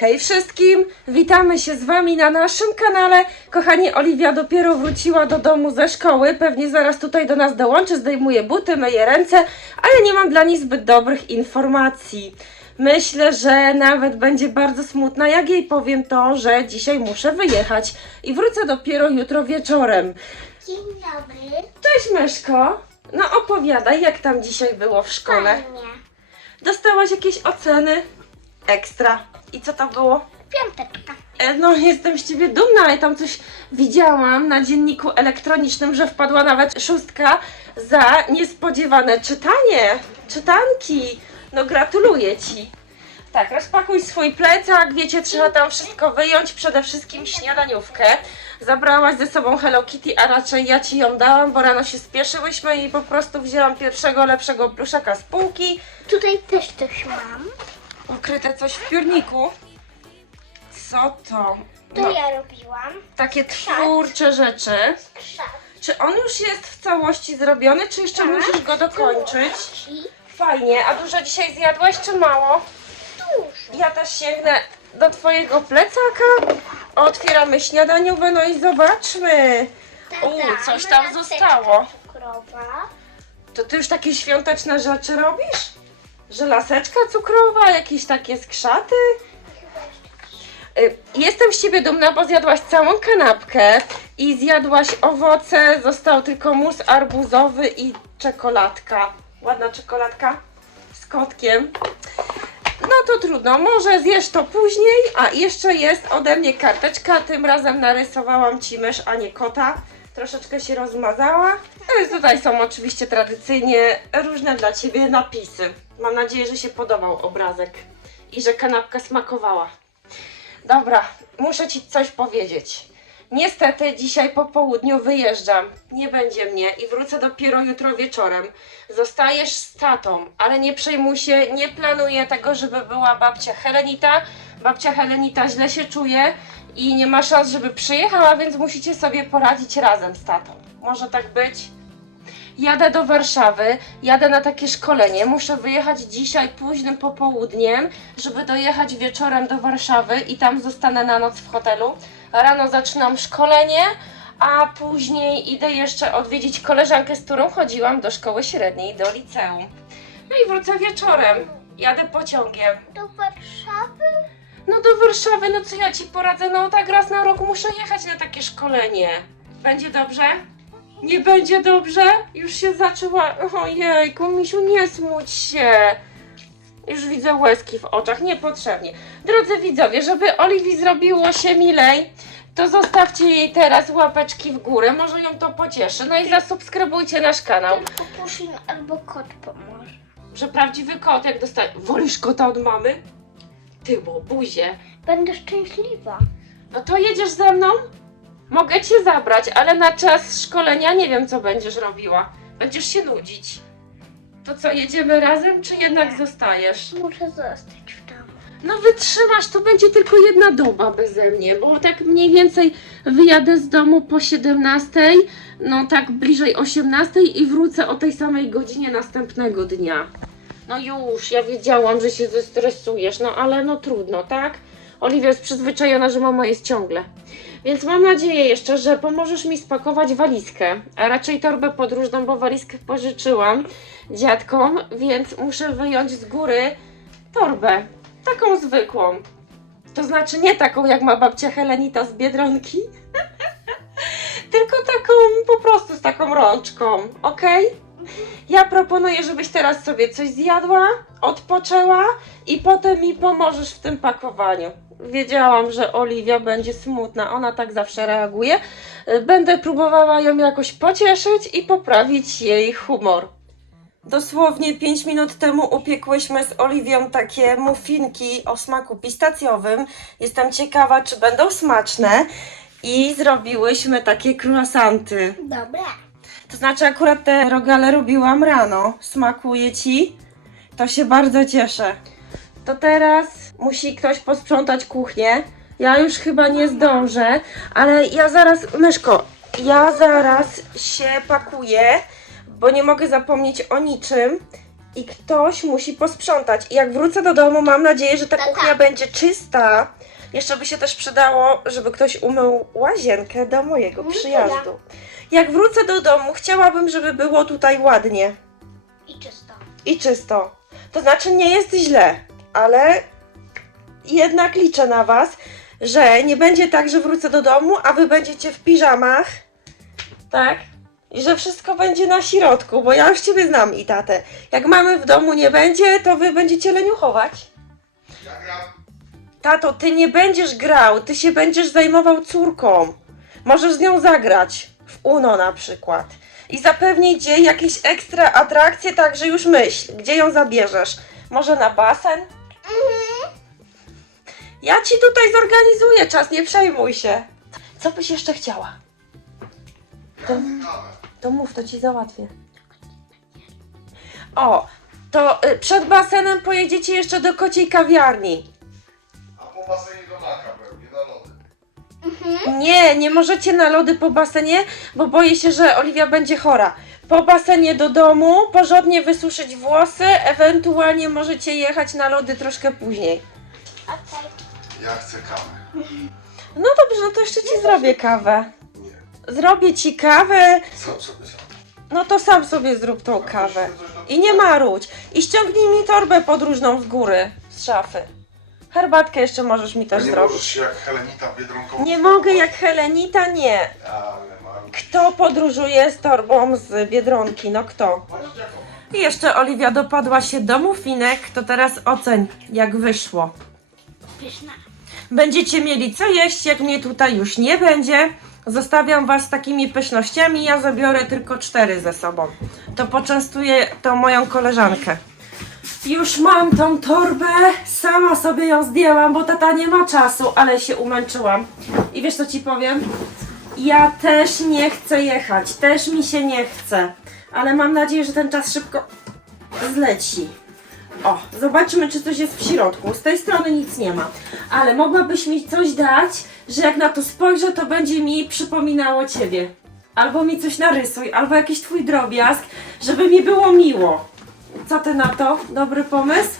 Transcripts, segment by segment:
Hej wszystkim! Witamy się z Wami na naszym kanale. Kochani, Oliwia dopiero wróciła do domu ze szkoły. Pewnie zaraz tutaj do nas dołączy, zdejmuje buty, myje ręce, ale nie mam dla niej zbyt dobrych informacji. Myślę, że nawet będzie bardzo smutna, jak jej powiem to, że dzisiaj muszę wyjechać i wrócę dopiero jutro wieczorem. Dzień dobry. Cześć Myszko! No opowiadaj, jak tam dzisiaj było w szkole. Fajnie. Dostałaś jakieś oceny? Ekstra. I co to było? Piąteczka. E, No, jestem z ciebie dumna, ale tam coś widziałam na dzienniku elektronicznym, że wpadła nawet szóstka za niespodziewane czytanie. Czytanki. No, gratuluję ci. Tak, rozpakuj swój plecak, wiecie, trzeba tam wszystko wyjąć, przede wszystkim śniadaniówkę. Zabrałaś ze sobą Hello Kitty, a raczej ja ci ją dałam, bo rano się spieszyłyśmy i po prostu wzięłam pierwszego lepszego pluszaka z półki. Tutaj też coś mam. Ukryte coś w piórniku. Co to? To No, ja robiłam. takie twórcze rzeczy. Krzak. Czy on już jest w całości zrobiony, czy jeszcze Tak. musisz go dokończyć? I Fajnie. A dużo dzisiaj zjadłaś, czy mało? dużo. Ja też sięgnę do twojego plecaka. Otwieramy śniadaniówę, no i zobaczmy. U, coś tam zostało. Cukrowa. To ty już takie świąteczne rzeczy robisz? Że laseczka cukrowa, jakieś takie skrzaty? Y, Jestem z ciebie dumna, bo zjadłaś całą kanapkę i zjadłaś owoce, został tylko mus arbuzowy i czekoladka. Ładna czekoladka z kotkiem. No to trudno, może zjesz to później, a jeszcze jest ode mnie karteczka, tym razem narysowałam ci mysz, a nie kota. Troszeczkę się rozmazała. No tutaj są oczywiście tradycyjnie różne dla ciebie napisy. Mam nadzieję, że się podobał obrazek i że kanapka smakowała. Dobra, muszę ci coś powiedzieć. Niestety dzisiaj po południu wyjeżdżam. Nie będzie mnie i wrócę dopiero jutro wieczorem. Zostajesz z tatą, ale nie przejmuj się, nie planuję tego, żeby była babcia Helenita. Babcia Helenita źle się czuje i nie ma szans, żeby przyjechała, więc musicie sobie poradzić razem z tatą. Może tak być? Jadę do Warszawy, jadę na takie szkolenie. Muszę wyjechać dzisiaj późnym popołudniem, żeby dojechać wieczorem do Warszawy i tam zostanę na noc w hotelu. Rano zaczynam szkolenie, a później idę jeszcze odwiedzić koleżankę, z którą chodziłam do szkoły średniej, do liceum. No i wrócę wieczorem. Jadę pociągiem. Do Warszawy? No do Warszawy, no co ja ci poradzę? No tak raz na rok muszę jechać na takie szkolenie. Będzie dobrze? Nie będzie dobrze? Już się zaczęła. Ojejku, misiu, nie smuć się. Już widzę łezki w oczach, niepotrzebnie. Drodzy widzowie, żeby Oliwii zrobiło się milej, to zostawcie jej teraz łapeczki w górę, może ją to pocieszy. No i zasubskrybujcie nasz kanał. Tylko Puszyn albo kot pomoże. Że prawdziwy kot, jak dostaje. Wolisz kota od mamy? Ty, bo buzie. Będę szczęśliwa. No to jedziesz ze mną? Mogę cię zabrać, ale na czas szkolenia nie wiem, co będziesz robiła. Będziesz się nudzić. To co, jedziemy razem, czy jednak zostajesz? Muszę zostać w domu. No wytrzymasz, to będzie tylko jedna doba beze mnie, bo tak mniej więcej wyjadę z domu po 17, no tak bliżej 18 i wrócę o tej samej godzinie następnego dnia. No już, ja wiedziałam, że się zestresujesz, no ale no trudno, tak? Oliwia jest przyzwyczajona, że mama jest ciągle. Więc mam nadzieję jeszcze, że pomożesz mi spakować walizkę, a raczej torbę podróżną, bo walizkę pożyczyłam dziadkom, więc muszę wyjąć z góry torbę. Taką zwykłą. To znaczy nie taką, jak ma babcia Helenita z Biedronki, tylko taką po prostu z taką rączką, ok? Ja proponuję, żebyś teraz sobie coś zjadła, odpoczęła i potem mi pomożesz w tym pakowaniu. Wiedziałam, że Oliwia będzie smutna, ona tak zawsze reaguje. Będę próbowała ją jakoś pocieszyć i poprawić jej humor. Dosłownie 5 minut temu upiekłyśmy z Oliwią takie muffinki o smaku pistacjowym. Jestem ciekawa, czy będą smaczne. I zrobiłyśmy takie croissanty. Dobra. To znaczy, akurat te rogale robiłam rano. Smakuje ci? To się bardzo cieszę. To teraz musi ktoś posprzątać kuchnię. Ja już chyba nie zdążę, ale ja zaraz, myszko, ja zaraz się pakuję, bo nie mogę zapomnieć o niczym. i ktoś musi posprzątać. I jak wrócę do domu, mam nadzieję, że ta kuchnia będzie czysta. Jeszcze by się też przydało, żeby ktoś umył łazienkę do mojego No przyjazdu. Jak wrócę do domu, chciałabym, żeby było tutaj ładnie I czysto. i czysto. To znaczy nie jest źle, ale jednak liczę na Was, że nie będzie tak, że wrócę do domu, a Wy będziecie w piżamach. Tak? I że wszystko będzie na środku, bo ja już Ciebie znam i tatę. Jak mamy w domu nie będzie, to Wy będziecie leniuchować. Tato, Ty nie będziesz grał, Ty się będziesz zajmował córką. Możesz z nią zagrać. W Uno na przykład. I zapewnić jej jakieś ekstra atrakcje, także już myśl, gdzie ją zabierzesz. Może na basen? Ja ci tutaj zorganizuję czas, nie przejmuj się. Co byś jeszcze chciała? Kawę. To mów, to ci załatwię. O, to y, przed basenem pojedziecie jeszcze do kociej kawiarni. Basenie do maka pewnie, na lody. Nie, nie możecie na lody po basenie, bo boję się, że Oliwia będzie chora. Po basenie do domu, porządnie wysuszyć włosy, ewentualnie możecie jechać na lody troszkę później. Okej. Ja chcę kawę. No dobrze, no to jeszcze ci zrobię kawę. Nie. Zrobię ci kawę, Co sobie sam? no to sam sobie zrób tą kawę. I nie marudź. I ściągnij mi torbę podróżną z góry, z szafy. Herbatkę jeszcze możesz mi też nie zrobić. możesz się jak Helenita Biedronką... Nie mogę jak Helenita, nie. Ale mam... Kto podróżuje z torbą z Biedronki? No kto? I jeszcze Oliwia dopadła się do mufinek, to teraz oceń jak wyszło. Pyszna. Będziecie mieli co jeść, jak mnie tutaj już nie będzie. Zostawiam Was z takimi pysznościami, ja zabiorę tylko cztery ze sobą. To poczęstuję tą moją koleżankę. Już mam tą torbę, sama sobie ją zdjęłam, bo tata nie ma czasu, ale się umęczyłam. I wiesz co Ci powiem? Ja też nie chcę jechać, też mi się nie chce, ale mam nadzieję, że ten czas szybko zleci. O, zobaczmy, czy coś jest w środku. Z tej strony nic nie ma. Ale mogłabyś mi coś dać, że jak na to spojrzę, to będzie mi przypominało ciebie. Albo mi coś narysuj, albo jakiś twój drobiazg, żeby mi było miło. Co ty na to? Dobry pomysł?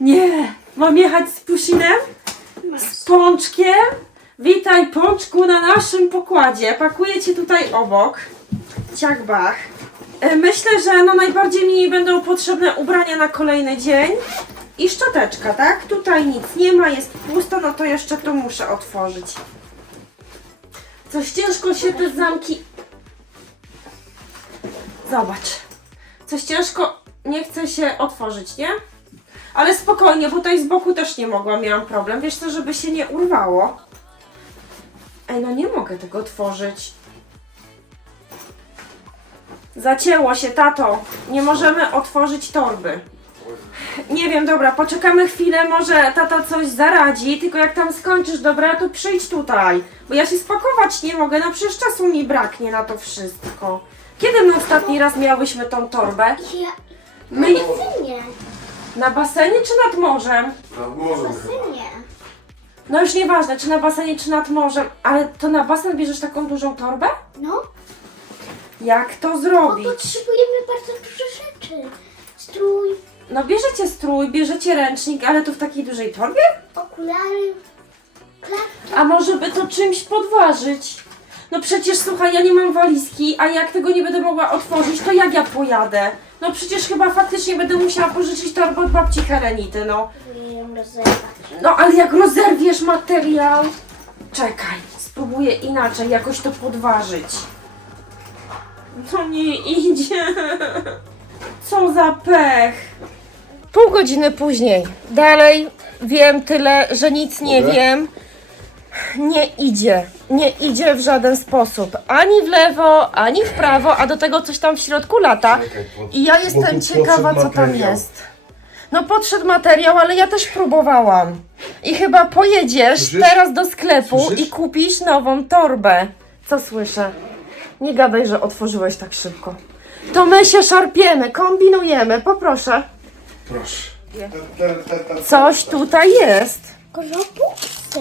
Nie, mam jechać z Pusinem? Z Pączkiem? Witaj Pączku na naszym pokładzie. Pakuję cię tutaj obok. Ciach bach. E, Myślę, że no najbardziej mi będą potrzebne ubrania na kolejny dzień i szczoteczka, tak? Tutaj nic nie ma, jest pusto, no to jeszcze tu muszę otworzyć. Coś ciężko się te zamki... Zobacz. Coś ciężko nie chce się otworzyć, nie? Ale spokojnie, bo tutaj z boku też nie mogłam, miałam problem. Wiesz co, żeby się nie urwało. Ej, no nie mogę tego otworzyć. Zacięło się, tato. Nie możemy otworzyć torby. Nie wiem, dobra, poczekamy chwilę, może tata coś zaradzi, tylko jak tam skończysz, dobra, to przyjdź tutaj. Bo ja się spakować nie mogę, no przecież czasu mi braknie na to wszystko. Kiedy my ostatni raz miałyśmy tą torbę? Ja... My Basynie. na basenie czy nad morzem? Nad morzem chyba. Basynie. No już nieważne, czy na basenie, czy nad morzem, ale to na basen bierzesz taką dużą torbę? No, Jak to bo zrobić? potrzebujemy bardzo dużo rzeczy. Strój, No bierzecie strój, bierzecie ręcznik, ale to w takiej dużej torbie? okulary, klatki. A może by to czymś podważyć? No przecież słuchaj, ja nie mam walizki, a jak tego nie będę mogła otworzyć, to jak ja pojadę? No przecież chyba faktycznie będę musiała pożyczyć torbę od babci Helenity, no. Próbuję ją rozerwać. No ale jak rozerwiesz materiał... Czekaj, spróbuję inaczej jakoś to podważyć. To nie idzie. Co za pech. Pół godziny później. Dalej wiem tyle, że nic nie Dobra. wiem. Nie idzie. Nie idzie w żaden sposób. Ani w lewo, ani w prawo, a do tego coś tam w środku lata. I ja jestem ciekawa, co tam jest. No podszedł materiał, ale ja też próbowałam. I chyba pojedziesz Słyszysz? teraz do sklepu Słyszysz? i kupisz nową torbę. Co słyszę? Nie gadaj, że otworzyłeś tak szybko. To my się szarpiemy, kombinujemy, poproszę. Proszę. Coś ta. tutaj jest. Robuxy.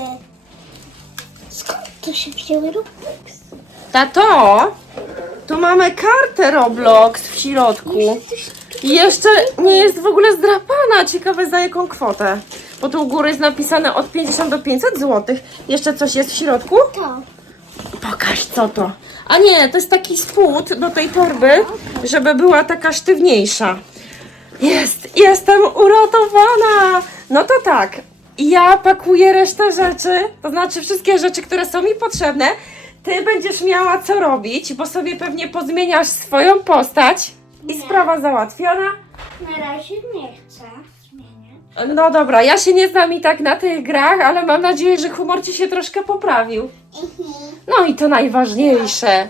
To się wzięły Robuxy? Tato, tu mamy kartę Roblox w środku. I jeszcze nie jest w ogóle zdrapana. Ciekawe za jaką kwotę. Bo tu u góry jest napisane od 50 do 500 zł. Jeszcze coś jest w środku? To. Pokaż co to. A nie, to jest taki spód do tej torby, żeby była taka sztywniejsza. Jest, jestem uratowana. No to tak, ja pakuję resztę rzeczy, to znaczy wszystkie rzeczy, które są mi potrzebne. Ty będziesz miała co robić, bo sobie pewnie pozmieniasz swoją postać i Nie. sprawa załatwiona. Na razie nie chcę zmieniać. No dobra, ja się nie znam i tak na tych grach, ale mam nadzieję, że humor ci się troszkę poprawił. No i to najważniejsze.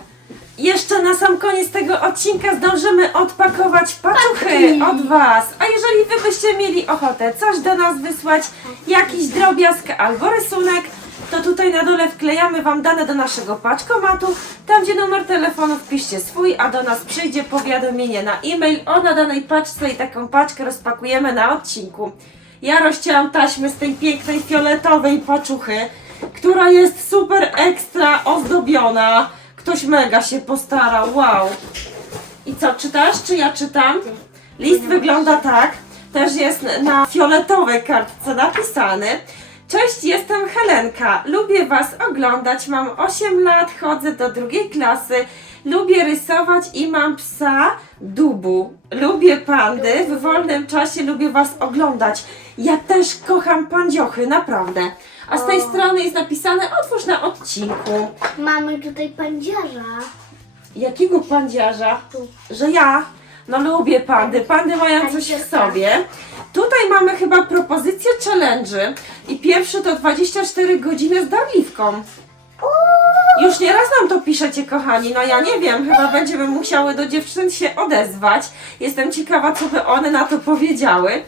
Jeszcze na sam koniec tego odcinka zdążymy odpakować paczuchy od Was. A jeżeli Wy byście mieli ochotę coś do nas wysłać, jakiś drobiazg albo rysunek, to tutaj na dole wklejamy Wam dane do naszego paczkomatu. Tam, gdzie numer telefonu wpiszcie swój, a do nas przyjdzie powiadomienie na e-mail o nadanej paczce i taką paczkę rozpakujemy na odcinku. Ja rozcięłam taśmy z tej pięknej fioletowej paczuchy, która jest super ekstra ozdobiona. Ktoś mega się postarał, wow. I co, czytasz, czy ja czytam? List wygląda tak, też jest na fioletowej kartce napisany. Cześć, jestem Helenka. Lubię Was oglądać. Mam 8 lat, chodzę do drugiej klasy. Lubię rysować i mam psa Dubu. Lubię pandy. W wolnym czasie lubię Was oglądać. Ja też kocham pandziochy, naprawdę. A z tej O. strony jest napisane otwórz na odcinku. Mamy tutaj pandziarza. Jakiego pandziarza? Tu. Że ja? No lubię pandy. Pandy mają coś w sobie. Tutaj mamy chyba propozycję challenge'y. I pierwszy to 24 godziny z darliwką. Już nieraz nam to piszecie, kochani. No ja nie wiem, chyba będziemy musiały do dziewczyn się odezwać. Jestem ciekawa, co by one na to powiedziały.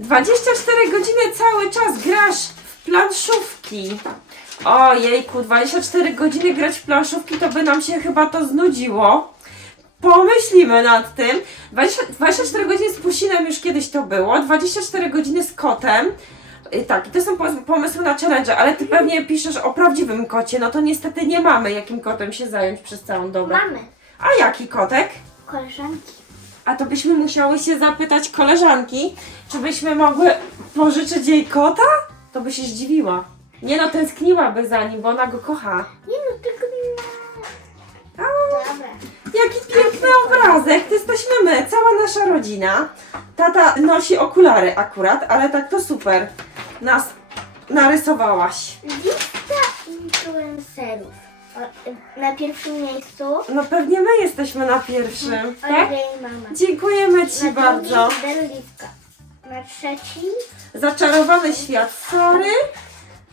24 godziny cały czas grasz planszówki. Ojejku, 24 godziny grać w planszówki, to by nam się chyba to znudziło. Pomyślimy nad tym. 20, 24 godziny z Pusinem już kiedyś to było, 24 godziny z kotem. I tak, i to są pomysły na challenge, ale ty pewnie piszesz o prawdziwym kocie, no to niestety nie mamy jakim kotem się zająć przez całą dobę. Mamy. A jaki kotek? Koleżanki. A to byśmy musiały się zapytać koleżanki, czy byśmy mogły pożyczyć jej kota? To by się zdziwiła. Nie no, tęskniłaby za nim, bo ona go kocha. Nie no, tylko nie. Dobra. Jaki piękny obrazek, to jesteśmy my, cała nasza rodzina. Tata nosi okulary akurat, ale tak to super. Nas narysowałaś. Lista influencerów. O, Na pierwszym miejscu No pewnie my jesteśmy na pierwszym, tak? Oliwia i mama. Dziękujemy Ci Na bardzo. Na trzecim Zaczarowany świat Sory.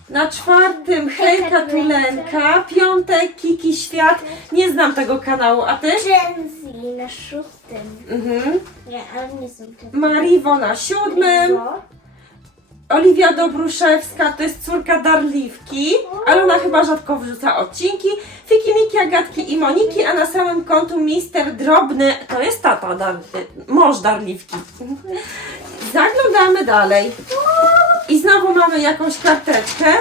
Na czwartym Hejka Tulenka. Piątek Kiki Świat. Nie znam tego kanału, a ty? Gen Z na szóstym. Mhm. Nie, ale nie są te. Mariwo na siódmym. Oliwia Dobruszewska to jest córka Darliwki, ale ona chyba rzadko wrzuca odcinki. Fiki, Miki, Agatki i Moniki, a na samym końcu Mister Drobny to jest tata, Dar mąż Darliwki. Zaglądamy dalej. I znowu mamy jakąś karteczkę.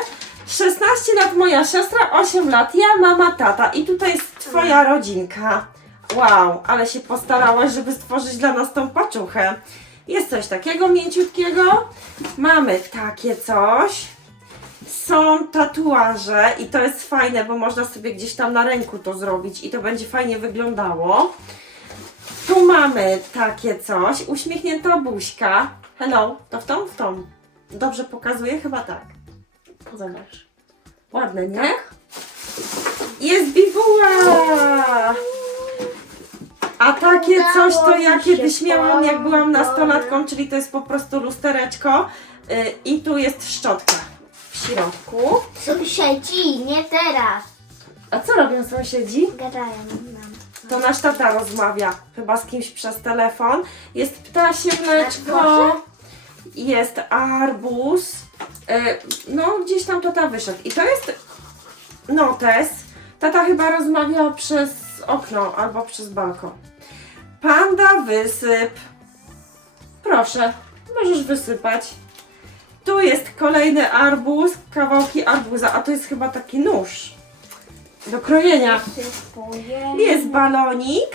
16 lat moja siostra, 8 lat ja, mama, tata. I tutaj jest twoja rodzinka. Wow, ale się postarałaś, żeby stworzyć dla nas tą paczuchę. Jest coś takiego mięciutkiego. Mamy takie coś. Są tatuaże i to jest fajne, bo można sobie gdzieś tam na ręku to zrobić i to będzie fajnie wyglądało. Tu mamy takie coś. Uśmiechnięta buźka. Hello, to w tą, w tą. Dobrze pokazuje? Chyba tak. Zobacz. Ładne, nie? Jest bibuła! A takie coś to ja kiedyś miałam jak byłam nastolatką, czyli to jest po prostu lustereczko yy, i tu jest szczotka w środku. Sąsiedzi, nie teraz. A co robią sąsiedzi? Gadają nam. To nasz tata rozmawia, chyba z kimś przez telefon. Jest ptasie mleczko, dworze? jest arbuz. Yy, no, gdzieś tam tata wyszedł. I to jest notes. Tata chyba rozmawia przez okno albo przez balkon. Panda wysyp. Proszę, możesz wysypać. Tu jest kolejny arbuz, kawałki arbuza, a to jest chyba taki nóż do krojenia. Jest balonik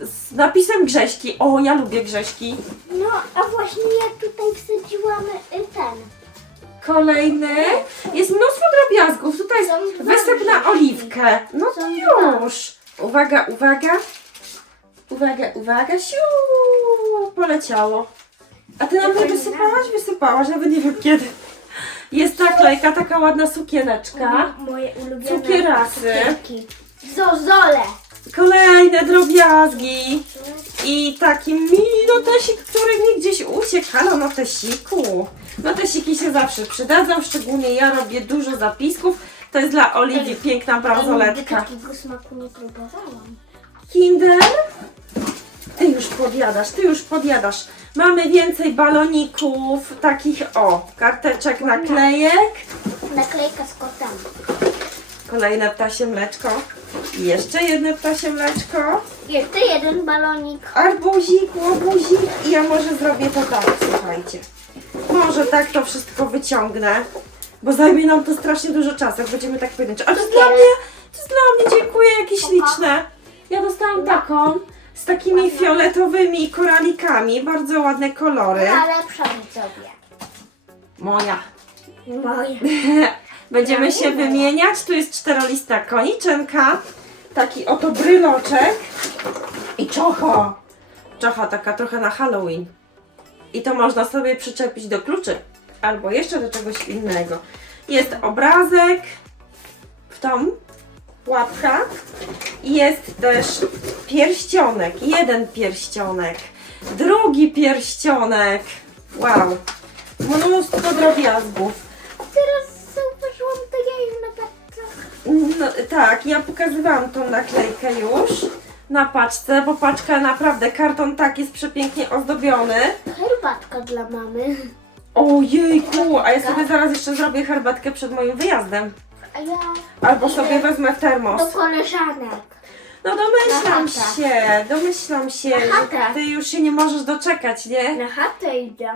z napisem Grześki. O, ja lubię Grześki. No, a właśnie ja tutaj wsadziłam y, ten. Kolejny. Jest mnóstwo drobiazgów. Tutaj jest Są wysyp na oliwkę. No Są to już. Uwaga, uwaga. Uwaga, uwaga. Siu, poleciało. A ty nam to wysypałaś? Wysypałaś, nawet nie wiem kiedy. Jest naklejka, taka ładna sukieneczka. Moje ulubione Cukierasy. cukierki. Zozole. Kolejne drobiazgi. I taki mini notesik, który mi gdzieś uciekł. Halo, notesiku. Notesiki się zawsze przydadzą, szczególnie ja robię dużo zapisków. To jest dla Oliwii piękna Nigdy bransoletka. takiego smaku nie próbowałam. Kinder. Już podjadasz, ty już podjadasz. Mamy więcej baloników, takich o, karteczek, naklejek. Naklejka z kotami. Kolejne ptasie mleczko. I jeszcze jedno ptasie mleczko. Jeszcze jeden balonik. Arbuzik, łobuzik i ja może zrobię to tak, słuchajcie. Może tak to wszystko wyciągnę, bo zajmie nam to strasznie dużo czasu, jak będziemy tak pojedyncze. A to jest dla mnie, to jest dla mnie, dziękuję, jakieś śliczne. Ja dostałam taką, z takimi fioletowymi koralikami, bardzo ładne kolory. Najlepsza widzowie. Moja. Moje. Będziemy się wymieniać. Tu jest czterolista koniczynka. Taki oto bryloczek. I czocha. Czocha taka trochę na Halloween. I to można sobie przyczepić do kluczy. Albo jeszcze do czegoś innego. Jest obrazek. W tą I jest też pierścionek. Jeden pierścionek. Drugi pierścionek. Wow. Mnóstwo drobiazgów. Teraz zauważyłam to ja już na patrzach. No, tak, ja pokazywałam tą naklejkę już na paczce, bo paczka naprawdę, karton tak jest przepięknie ozdobiony. Herbatka dla mamy. Ojejku, a ja sobie zaraz jeszcze zrobię herbatkę przed moim wyjazdem. A ja Albo sobie wezmę termos. do koleżanek. No domyślam Na chatę. się, domyślam się, Na że chatę. ty już się nie możesz doczekać, nie? Na chatę idę.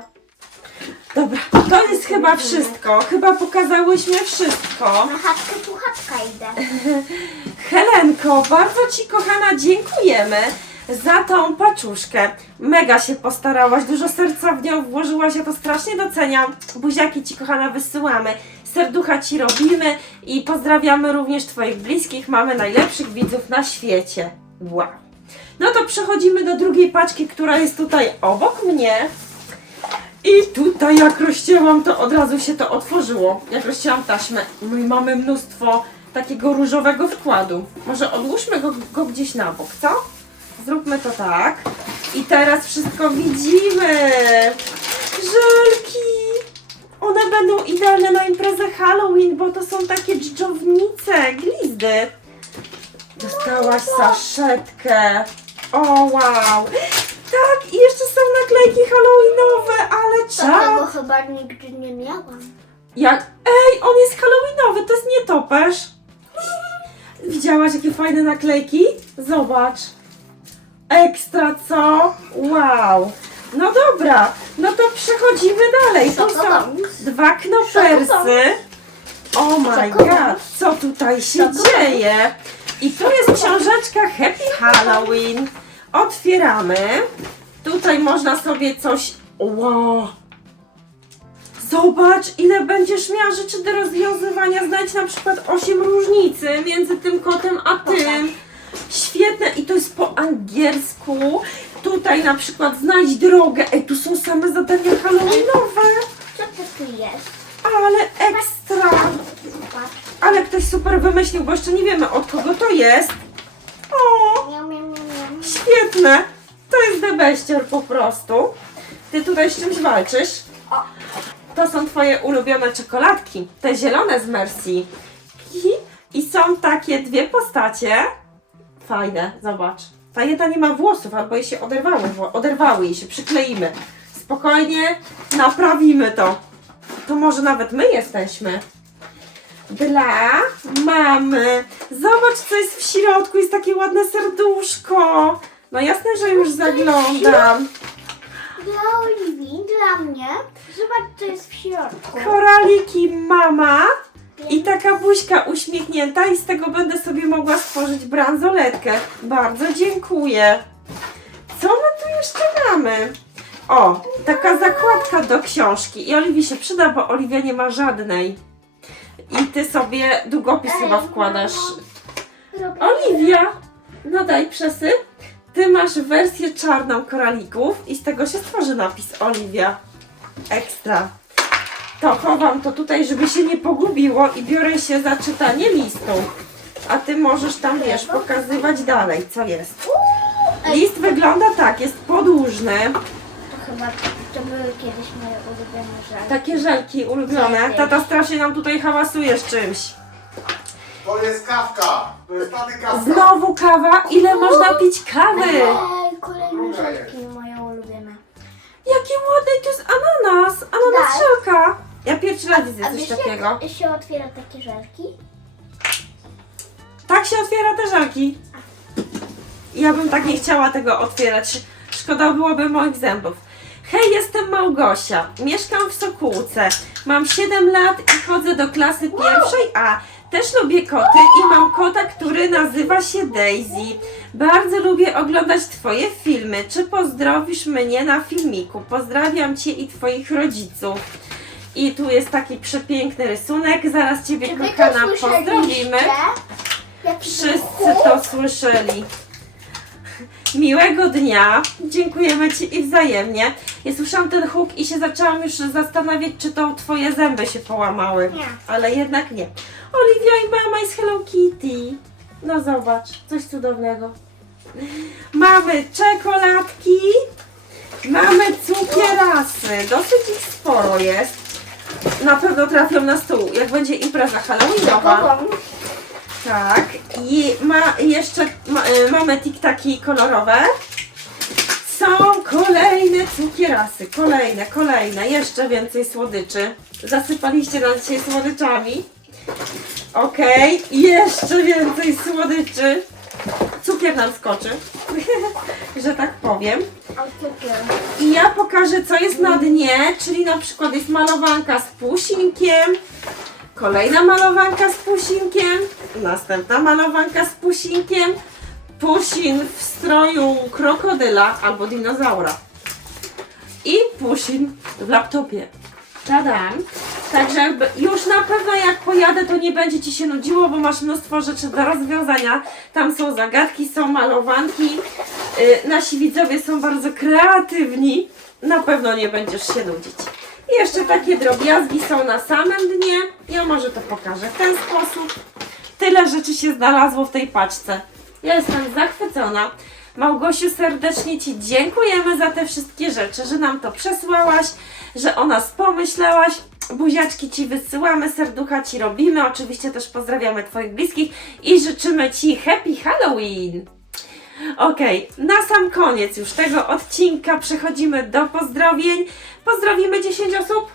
Dobra, to jest chyba wszystko. Chyba pokazałyśmy wszystko. Na chatkę puchatka idę. Helenko, bardzo Ci kochana dziękujemy za tą paczuszkę. Mega się postarałaś, dużo serca w nią włożyłaś, ja to strasznie doceniam. Buziaki Ci kochana wysyłamy, serducha Ci robimy i pozdrawiamy również Twoich bliskich. Mamy najlepszych widzów na świecie. Wow. No to przechodzimy do drugiej paczki, która jest tutaj obok mnie. I tutaj jak rozcięłam, to od razu się to otworzyło. Jak rozcięłam taśmę. No i mamy mnóstwo takiego różowego wkładu. Może odłóżmy go, go gdzieś na bok, co? Zróbmy to tak. I teraz wszystko widzimy. Żelki. One będą idealne na imprezę Halloween, bo to są takie dżdżownice, glizdy. Dostałaś saszetkę. O wow. Tak, i jeszcze są naklejki halloweenowe, ale Takiego czad. chyba nigdy nie miałam. Jak? Ej, on jest halloweenowy, to jest nietoperz. Widziałaś jakie fajne naklejki? Zobacz. Ekstra, co? Wow. No dobra, no to przechodzimy dalej. Tu są dwa knopersy. Oh my god, co tutaj się dzieje? I tu jest książeczka Happy Halloween. Otwieramy. Tutaj można sobie coś. Wow. Zobacz, ile będziesz miała rzeczy do rozwiązywania. Znajdź na przykład 8 różnicy między tym kotem a tym. Świetne i to jest po angielsku. Tutaj na przykład znajdź drogę. Ej, tu są same zadania halloweenowe. Co to tu jest? Ale ekstra. Patrz. Ale ktoś super wymyślił, bo jeszcze nie wiemy od kogo to jest. O, świetne. To jest debeścier po prostu. Ty tutaj z czymś walczysz. O. To są twoje ulubione czekoladki. Te zielone z Mercy. I są takie dwie postacie. Fajne, zobacz. Ta jedna nie ma włosów, albo jej się oderwały, wło- oderwały jej się, przykleimy. Spokojnie, naprawimy to. To może nawet my jesteśmy. Dla mamy. Zobacz, co jest w środku. Jest takie ładne serduszko. No jasne, że już zaglądam. Dla Oliwii, dla mnie. Zobacz, co jest w środku. Koraliki mama. I taka buźka uśmiechnięta i z tego będę sobie mogła stworzyć bransoletkę. Bardzo dziękuję. co my tu jeszcze mamy? O, taka zakładka do książki. I Oliwii się przyda, bo Oliwia nie ma żadnej. I ty sobie długopis chyba wkładasz. Oliwia, no daj przesyp. Ty masz wersję czarną koralików i z tego się stworzy napis Oliwia. Ekstra. To chowam to tutaj, żeby się nie pogubiło i biorę się za czytanie listu. A ty możesz tam, wiesz, pokazywać dalej, co jest. List wygląda tak, jest podłużny. To chyba to były kiedyś moje ulubione żarty. Takie żelki ulubione. Tata strasznie nam tutaj hałasuje z czymś. To jest kawka! To jest taty kawka! Znowu kawa? Ile można pić kawy? Ej, kolejne żarki moje ulubione. Jaki ładny, to jest ananas. Ananas Tak. żelka. Ja pierwszy raz widzę A coś wiesz takiego. jak się otwiera takie żarki? Tak się otwiera te żelki. Ja bym tak nie chciała tego otwierać. Szkoda byłoby moich zębów. Hej, jestem Małgosia. Mieszkam w Sokółce. Mam 7 lat i chodzę do klasy pierwszej A. Też lubię koty i mam kota, który nazywa się Daisy. Bardzo lubię oglądać Twoje filmy. Czy pozdrowisz mnie na filmiku? Pozdrawiam Cię i Twoich rodziców. I tu jest taki przepiękny rysunek. Zaraz Ciebie, Czy wy to kochana, słyszeliście? pozdrowimy. Wszyscy to słyszeli. Miłego dnia. Dziękujemy Ci i wzajemnie. Ja słyszałam ten huk i się zaczęłam już zastanawiać, czy to Twoje zęby się połamały. Nie. Ale jednak nie. Oliwia i mama jest Hello Kitty. No zobacz, coś cudownego. Mamy czekoladki. Mamy cukierasy. Dosyć ich sporo jest. Na pewno trafią na stół, jak będzie impreza halloweenowa. Tak, i ma jeszcze ma, y, mamy tiktaki kolorowe. Są kolejne cukierasy, kolejne, kolejne, jeszcze więcej słodyczy. Zasypaliście nas dzisiaj słodyczami. Okej, jeszcze więcej słodyczy. Cukier nam skoczy, że tak powiem. I ja pokażę, co jest na dnie, czyli na przykład jest malowanka z pusinkiem, kolejna malowanka z pusinkiem, następna malowanka z pusinkiem, pusin w stroju krokodyla albo dinozaura i pusin w laptopie. Tadam! Także już na pewno jak pojadę, to nie będzie Ci się nudziło, bo masz mnóstwo rzeczy do rozwiązania. Tam są zagadki, są malowanki. Yy, nasi widzowie są bardzo kreatywni. Na pewno nie będziesz się nudzić. I jeszcze takie drobiazgi są na samym dnie. Ja może to pokażę w ten sposób. Tyle rzeczy się znalazło w tej paczce. Ja jestem zachwycona. Małgosiu, serdecznie Ci dziękujemy za te wszystkie rzeczy, że nam to przesłałaś, że o nas pomyślałaś. Buziaczki Ci wysyłamy, serducha Ci robimy. Oczywiście też pozdrawiamy Twoich bliskich i życzymy Ci Happy Halloween! Okej, na sam koniec już tego odcinka przechodzimy do pozdrowień. Pozdrowimy 10 osób.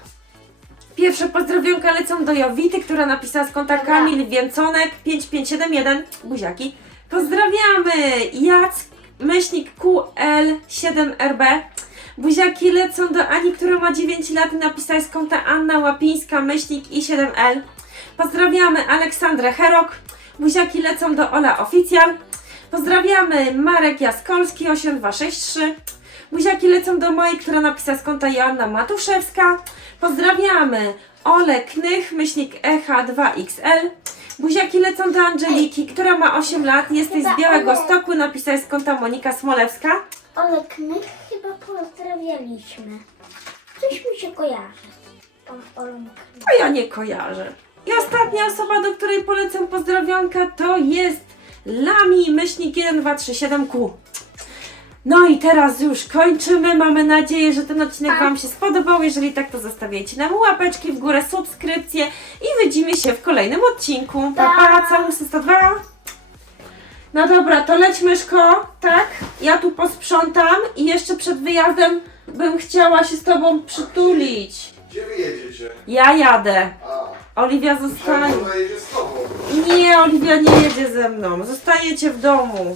Pierwsze pozdrowionka lecą do Jowity, która napisała z konta. Kamil Więconek 5571. Buziaki. Pozdrawiamy! Jack myślnik QL7RB. Buziaki lecą do Ani, która ma 9 lat i napisała z konta Anna Łapińska myślnik I7L. Pozdrawiamy Aleksandrę Herok. Buziaki lecą do Ola Oficjal. Pozdrawiamy Marek Jaskolski 8263. Buziaki lecą do mojej, która napisała z konta Joanna Matuszewska. Pozdrawiamy Ole Knych, myślnik E EH2XL. Buziaki lecą do Angeliki, która ma 8 lat, jesteś z Białego Stoku, napisała z konta Monika Smolewska. Olek, my chyba pozdrawialiśmy. Coś mi się kojarzy. Olek. To ja nie kojarzę. I ostatnia osoba, do której polecam pozdrowionka, to jest Lami, myślnik 1237Q. No i teraz już kończymy. Mamy nadzieję, że ten odcinek Wam się spodobał. Jeżeli tak, to zostawiajcie nam łapeczki w górę, subskrypcje i widzimy się w kolejnym odcinku. Pa, pa, całusy 102. No dobra, to leć myszko, tak? Ja tu posprzątam i jeszcze przed wyjazdem bym chciała się z Tobą przytulić. Gdzie wy jedziecie? Ja jadę. A, Oliwia że ona jedzie z tobą. Nie, Oliwia nie jedzie ze mną. Zostajecie w domu.